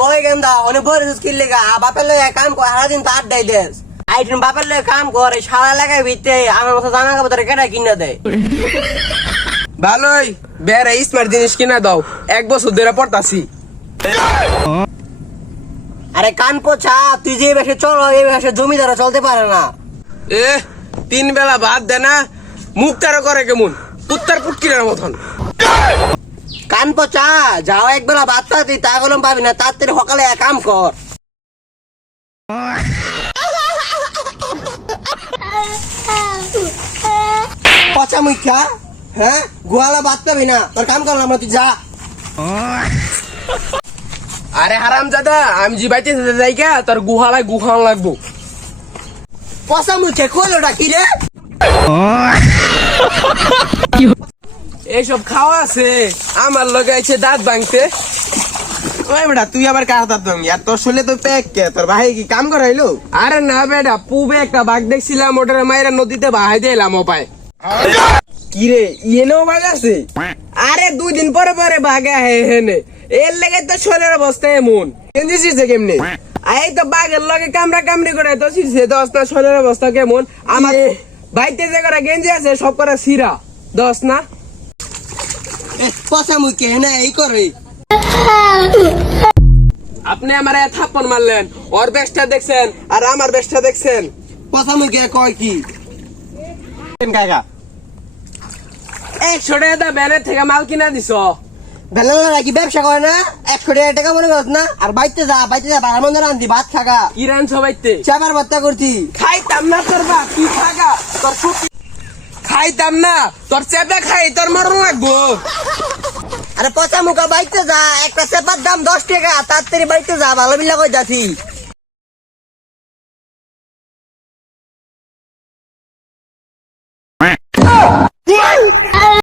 কই গেন্দা অনেক বড় স্কিল লেগা বাপের লগে কাম কর সারাদিন তো আড্ডাই দেস আইটেম বাপের লগে কাম করে সারা লাগাই ভিতরে আমার মতো জামা কাপড় কেটা কিনা দেয় ভালোই বেড়ে স্মার্ট জিনিস কিনা দাও এক বছর ধরে পড়তাছি। আরে কান পোছা তুই যে বেশে চলো এই বেশে জমিদারও চলতে পারে না। এ তিন বেলা ভাত দে না মুখ তারা করে কেমন কুত্তার পুটকিনের মতন। কান পোচা, যাও একবেলা ভাত পাতি, তা গলম পাবি না, তার থেকে সকালে এক কাম কর। পচা মুখা হ্যাঁ? গোয়ালা বাদ পাবি না, তোর কাম করলাম না তুই যা। আরে হারাম দাদা আমি জি বাইতে যাই কে তোর গুহালায় গুহান লাগবো। পচা মুখে ওটা, কি রে? এইসব খাওয়া আছে। আমার লগে আছে দাঁত ভাঙতে। ওই বেটা তুই আবার কার হাত দম আর তোর শুলে তো পেক কে? তোর ভাই কি কাম করাইলো? আরে না বেটা পুবে একটা বাঘ দেখছিলাম ওটার মায়েরা নদীতে বাহাই দিলাম কি রে ইয়েনেও বাঘ আছে? আরে দুই দিন পরে পরে বাঘ আহে হেনে এর লেগে তো শরীরের অবস্থা এমন। শিখছে কেমনি? এই তো বাঘের লগে কামড়া কামড়ি করে তো দশ না শরীরের অবস্থা কেমন? আমার বাইতে যে করা গেঞ্জি আছে সব করা সিরা। দশ না? পচা মুখে না এই করে আপনি আমার থাপ্পন মারলেন ওর বেশটা দেখছেন আর আমার বেশটা দেখছেন। পচা মুখে কয় কি কাকা? একশো টাকা ব্যানের থেকে মাল কিনা দিছ। বেলা নাকি ব্যবসা করে না? একশো টাকা টাকা মনে করছ না? আর বাইতে যা বাইতে যা বাড়ার মধ্যে রান্ধি ভাত খাগা। কি রান সবাইতে চাবার ভর্তা করছি। খাইতাম না তোর বাপ কি খাগা। তোর খাইতাম না। তোর চেপে খাই, তোর মরণ লাগবো। আরে পচা মুখা বাইতে যা, একটা চেপার দাম দশ টাকা, তাড়াতাড়ি বাইতে যা, ভালো মিলা কই যাচ্ছি